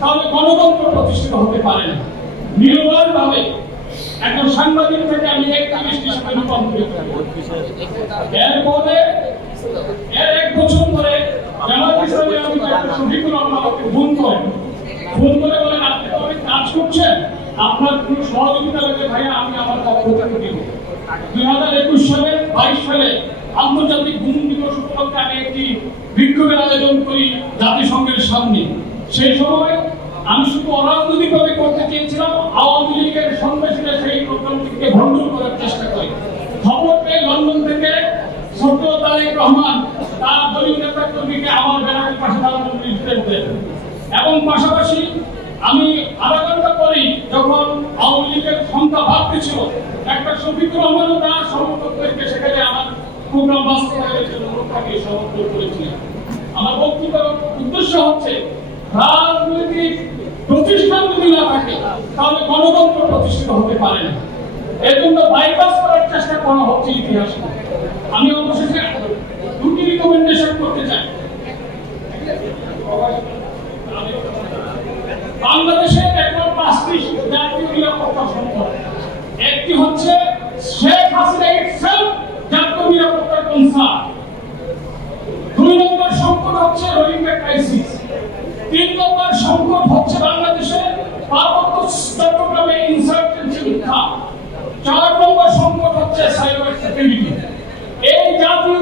তাহলে গণতন্ত্র প্রতিষ্ঠিত হতে পারে না। নিরলসভাবে একজন সাংবাদিক থেকে আমি অ্যাক্টিভিস্ট হিসেবে রূপান্তরিত হই। এরপরে এর 1 বছর ধরে জামায়াত ইসলামী শফিকুর রহমান আমাকে ফোন করে বলেন, আপনি তো অনেক কাজ করছেন, আপনার কোনো সহযোগিতা লাগলে ভাইয়া আমি আমার পক্ষ থেকে দিব। 2021 সালে 22 সালে আন্তর্জাতিক গুম দিবস উপলক্ষে আমি একটি বিক্ষোভের আয়োজন করি জাতিসংঘের সামনে। সেই সময় আমি শুধু অরাজনৈতিকভাবে করতে চেয়েছিলাম, আওয়ামী লীগের সন্ত্রাসীরা সেই প্রোগ্রামটিকে ভণ্ডুল করার চেষ্টা করে। খবর পেয়ে লন্ডন থেকে ছোট তারেক রহমান তার দলীয় নেতা কর্মীকে আমার ব্যানারের পাশে দাঁড়ানোর নির্দেশ দেন এবং পাশাপাশি আমি আধা ঘন্টা পরেই যখন আওয়ামী লীগের সংখ্যা বাড়তেছিল, একটা শফিকুর রহমানও তার সমর্থকদেরকে সেখানে আমার প্রোগ্রাম বাস্তবায়নের জন্য তাকে সমর্থন করেছিলেন। আমার বক্তব্যের উদ্দেশ্য হচ্ছে, রাজনৈতিক প্রতিষ্ঠান যদি না থাকে তাহলে গণতন্ত্র প্রতিষ্ঠিত হতে পারে না। এর জন্য বাইপাস করার চেষ্টা করা হচ্ছে ইতিহাসে। আমি অবশেষে 2টি রিকমেন্ডেশন করতে চাই। বাংলাদেশে এখন 5টি জাতীয় নিরাপত্তা সংকট। একটি হচ্ছে শেখ হাসিনা ইটসেলফ জাতীয় নিরাপত্তার কনসার্ন। 2 নম্বর সংকট হচ্ছে রোহিঙ্গা ক্রাইসিস। 3 নম্বর সংকট হচ্ছে বাংলাদেশে পার্বত্য চট্টগ্রামে ইনসার্জেন্সি উত্থান। 4 নম্বর সংকট হচ্ছে সাইবার সিকিউরিটি। এই জাতীয়